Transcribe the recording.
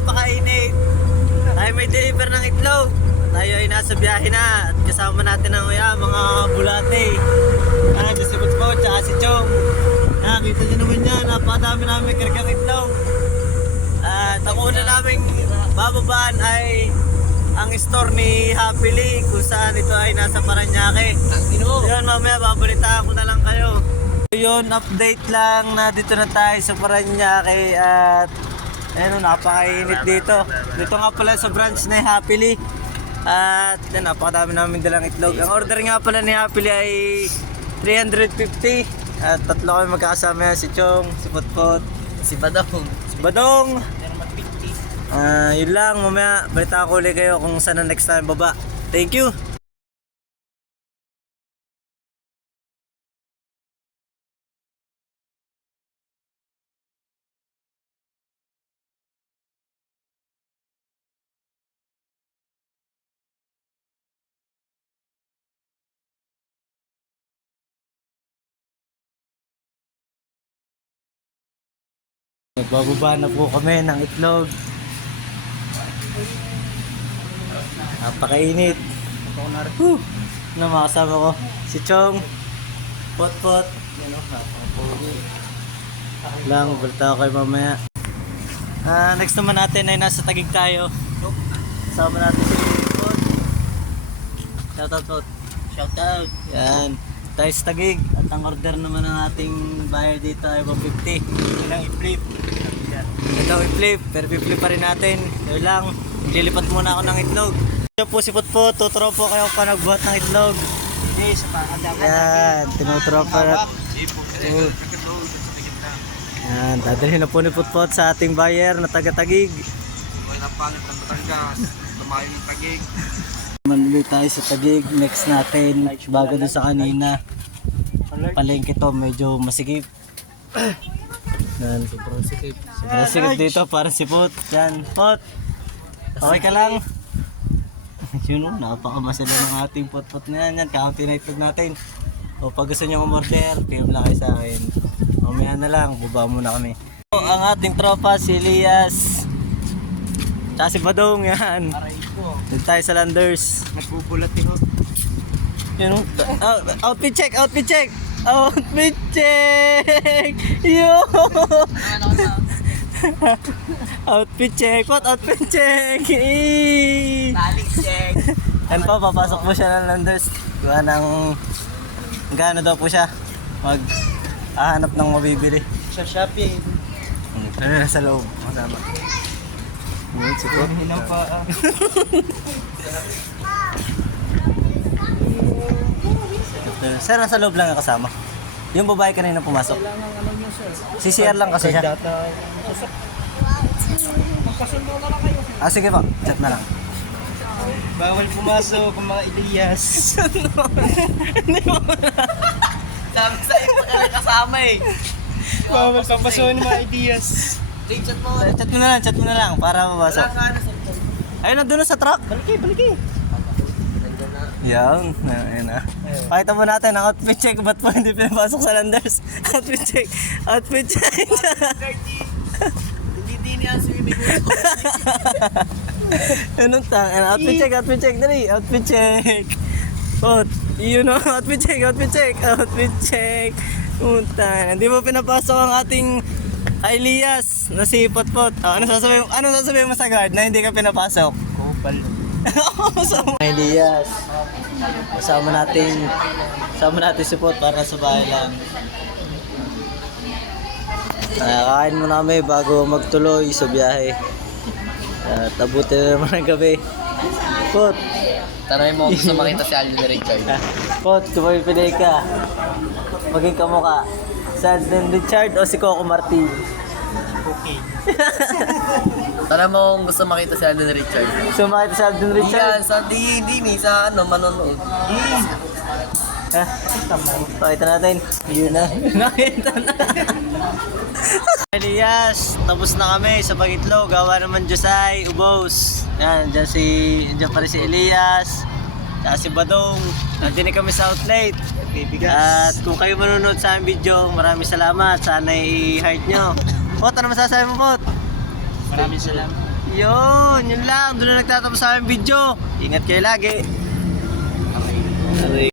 napakainit. Tayo may deliver ng itlog. Tayo ay nasa biyahe na at kasama natin ang mga bulate. Si Butpo, tsaka si Chong. Kita nyo naman yan, napakadami namin kargang itlog. At ang una namin bababaan ay ang store ni Happily kung saan ito ay nasa Paranaque. Yun, mamaya babalitaan ko na lang kayo. Yun, update lang na dito na tayo sa Paranaque at ayun, napakainit dito. Dito nga pala sa branch ni Happily. At yan, napakadami namin dalang itlog. Ang order nga pala ni Happily ay 350. At tatlo kami magkakasama yan, si Chong, si Potpot, si Badong. Si Badong! Yun lang, mamaya balita ko ulit kayo kung saan na next time baba. Thank you! Nagbababa na po kami ng itlog. Napakainit. Na makasama ko si Chong, Potpot. Lang, balita ko kayo mamaya. Next naman natin ay nasa Taguig tayo. Kasama natin si Pot. Shoutout Pot. Shoutout. Yan. Tayo sa Taguig. At ang order naman ng ating buyer dito ay 150. Ilang i-flip. Ito i-flip. Pero i-flip pa rin natin. Yun lang. Lilipat muna ako ng itlog. Ito po si Potpot. Tuturo po kayo pa nagbuhat ng itlog. Yan. Tinuturo pa rin. Yan. Dadalhin na po ni Potpot sa ating buyer na taga-Taguig. Wala pangit ng Batangas. Tumayo yung Taguig. Manuloy tayo sa Taguig. Next natin. Bago doon sa kanina. Palengke to. Medyo masikip. Yan. Sobrang sikip. Sobrang sikip dito. Parang si Pot. Yan. Pot. Okay ka lang. Yun o. Napakamasala ng ating Potpot na yan. Kaunti na itlog natin. O pag gusto nyo umorder, PM lang kayo sa akin. Mamaya na lang. Baba muna kami. Ang ating tropa si Elias. Tsaka si Badong. Yan. Dito tayo sa Landers. Nagbubulat yun. Yun o. Outfit check! Outfit check! Outfit check! Yo! Outfit check! What? Outfit check! Taling check. Yan po, papasok po siya ng Landers. Gawa ng... Gano'n daw po siya. Hahanap ng mabibili. Sa Shopee. Ano na sa loob? Masama. Sige. Hinaw pa. Sir, nasa loob lang ang kasama. Yung babae kanina pumasok. CCR lang kasi siya. Sige po, chat na lang. Bawal pumasok ang mga Elias. Sabi sa'yo, kasama eh. Bawal papasok ng mga Elias. Chat mo na lang para mabasok. Ayun, nandun na sa truck. Baliki. Yan, ayun na. Pakita mo natin ang outfit check. Ba't po hindi pinapasok sa Landers? Outfit check. Outfit check. Hindi niya swimming pool. Anong tang? Outfit check. Outfit check. Dali. Outfit check. Pot. You know, outfit check. Outfit check. Outfit check. Utang. Hindi mo pinapasok ang ating Elias na si Potpot. Ano sasabihin mo sa guard na hindi ka pinapasok? Kupal. Elias. Kasama natin si Pot para sa bahay lang. Kain muna kami bago magtuloy sa biyahe. At abutin na naman ang gabi. Pot. Tanay mo kung gusto makita si Alden Richard. Pot, kung mapipili ka, maging kamukha. Si Alden Richard o si Coco Martin? Okay. Tanay mo kung gusto makita si Alden Richard. Gusto makita si Alden Richard? Yan, sa sa manonood. Pakita natin. Yun na. Nakita na. Elias, tapos na kami sa Pagitlog. Gawa naman Diyos ay ubos. Yan, dyan pa rin si Elias. At si Badong. Nandun kami sa outlet. At kung kayo manonood sa aming video, maraming salamat. Sana i-heart nyo. Pot, ano masasabi mo, Pot? Maraming salamat. Yun lang. Doon na nagtatapos sa aming video. Ingat kayo lagi. Okay.